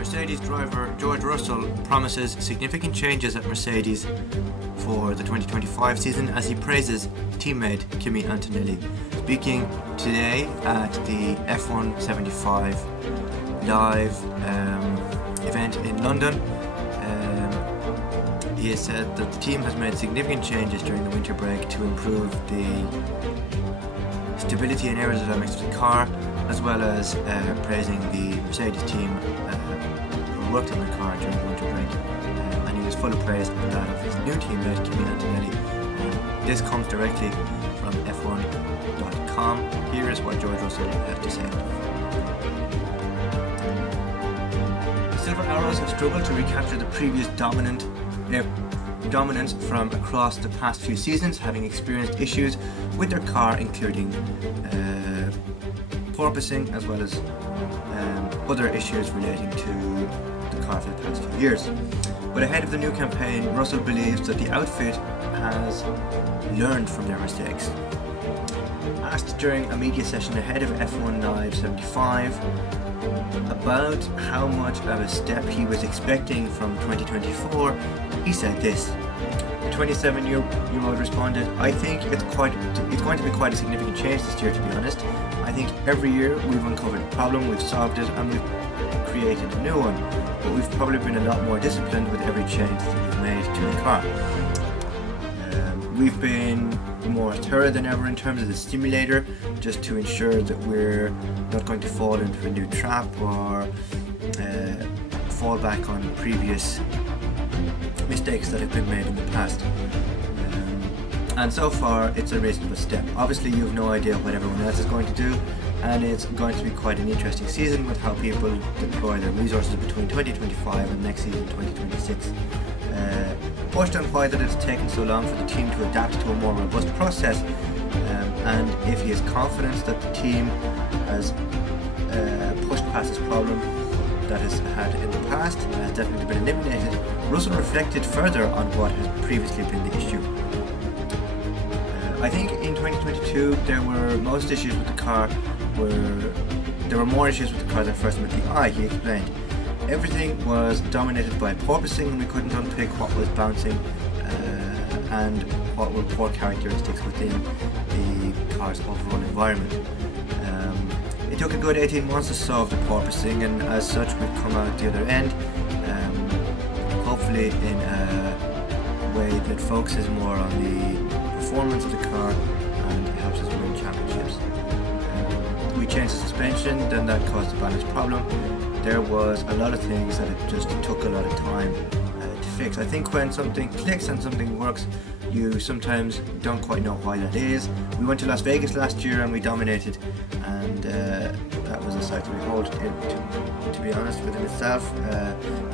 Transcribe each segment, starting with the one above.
Mercedes driver George Russell promises significant changes at Mercedes for the 2025 season as he praises teammate Kimi Antonelli. Speaking today at the F1 75 live event in London, he has said that the team has made significant changes during the winter break to improve the stability and aerodynamics of the car, as well as praising the Mercedes team who worked on the car during the winter break, and he was full of praise for that of his new teammate Kimi Antonelli. This comes directly from F1.com. Here is what George Russell had to say. The Silver Arrows have struggled to recapture the previous dominance from across the past few seasons, having experienced issues with their car, including porpoising, as well as other issues relating to the car for the past few years. But ahead of the new campaign, Russell believes that the outfit has learned from their mistakes. Asked during a media session ahead of F1 Live 75 about how much of a step he was expecting from 2024, he said this. The 27-year-old responded, "I think it's going to be quite a significant change this year, to be honest. I think every year we've uncovered a problem, we've solved it, and we've created a new one. But we've probably been a lot more disciplined with every change that we've made to the car. We've been more thorough than ever in terms of the simulator, just to ensure that we're not going to fall into a new trap or fall back on previous mistakes that have been made in the past. And so far it's a reasonable step. Obviously you've no idea what everyone else is going to do, and it's going to be quite an interesting season with how people deploy their resources between 2025 and next season 2026. Pushed on why that it's taken so long for the team to adapt to a more robust process, and if he has confidence that the team has pushed past this problem that has had in the past and has definitely been eliminated, Russell reflected further on what has previously been the issue. I think in 2022 there were more issues with the car than first met the eye, he explained. Everything was dominated by porpoising, and we couldn't unpick what was bouncing and what were poor characteristics within the car's overall environment. It took a good 18 months to solve the porpoising, and as such we've come out the other end, hopefully in a way that focuses more on the performance of the car and helps us win championships. We changed the suspension, then that caused a balance problem. There was a lot of things that it just took a lot of time to fix. I think when something clicks and something works, you sometimes don't quite know why that is. We went to Las Vegas last year and we dominated, and that was a sight to behold, to be honest, within itself,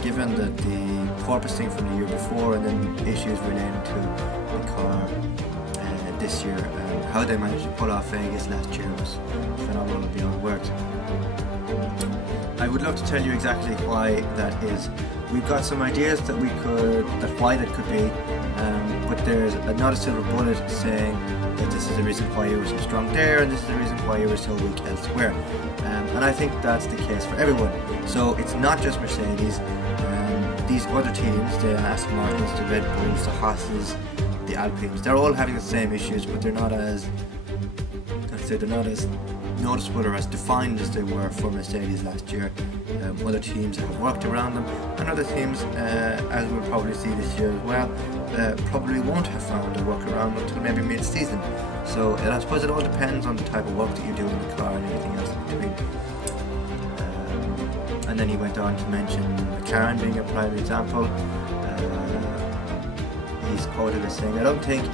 given that the porpoising from the year before and then issues relating to the car this year, and how they managed to pull off Vegas last year was phenomenal beyond words. I would love to tell you exactly why that is. We've got some ideas that why that could be, but there's not a silver bullet saying that this is the reason why you were so strong there and this is the reason why you were so weak elsewhere. And I think that's the case for everyone. So it's not just Mercedes. These other teams, the Aston Martins, the Red Bulls, the Haas's, the Alpines, they're all having the same issues, but they're not as noticeable or as defined as they were for Mercedes last year. Other teams have worked around them, and other teams, as we'll probably see this year as well, probably won't have found a workaround until maybe mid-season. So I suppose it all depends on the type of work that you do in the car and everything else in between. And then he went on to mention McLaren being a prime example. He's quoted as saying, "I don't think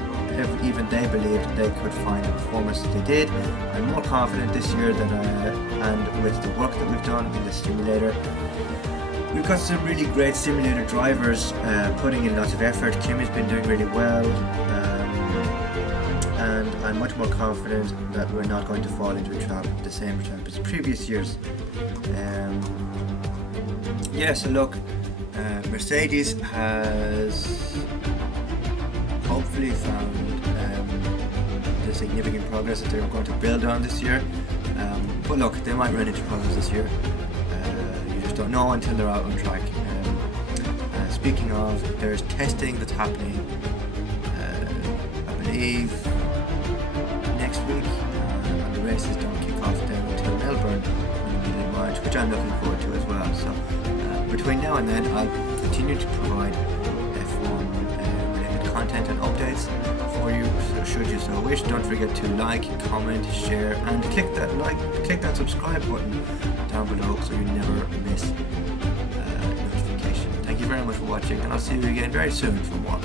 even they believed they could find the performance that they did. I'm more confident this year than and with the work that we've done in the simulator. We've got some really great simulator drivers putting in lots of effort. Kimi's been doing really well, and I'm much more confident that we're not going to fall into the same trap as previous years." So look, Mercedes has hopefully found the significant progress that they're going to build on this year. But look, they might run into problems this year. You just don't know until they're out on track. Speaking of, there's testing that's happening, I believe, next week, and the races don't kick off then until Melbourne in the middle of March, which I'm looking forward to as well. So between now and then, I'll continue to provide F1 related content and updates for you. So should you so wish, don't forget to like, comment, share, and click that subscribe button down below so you never miss notification. Thank you very much for watching, and I'll see you again very soon for more.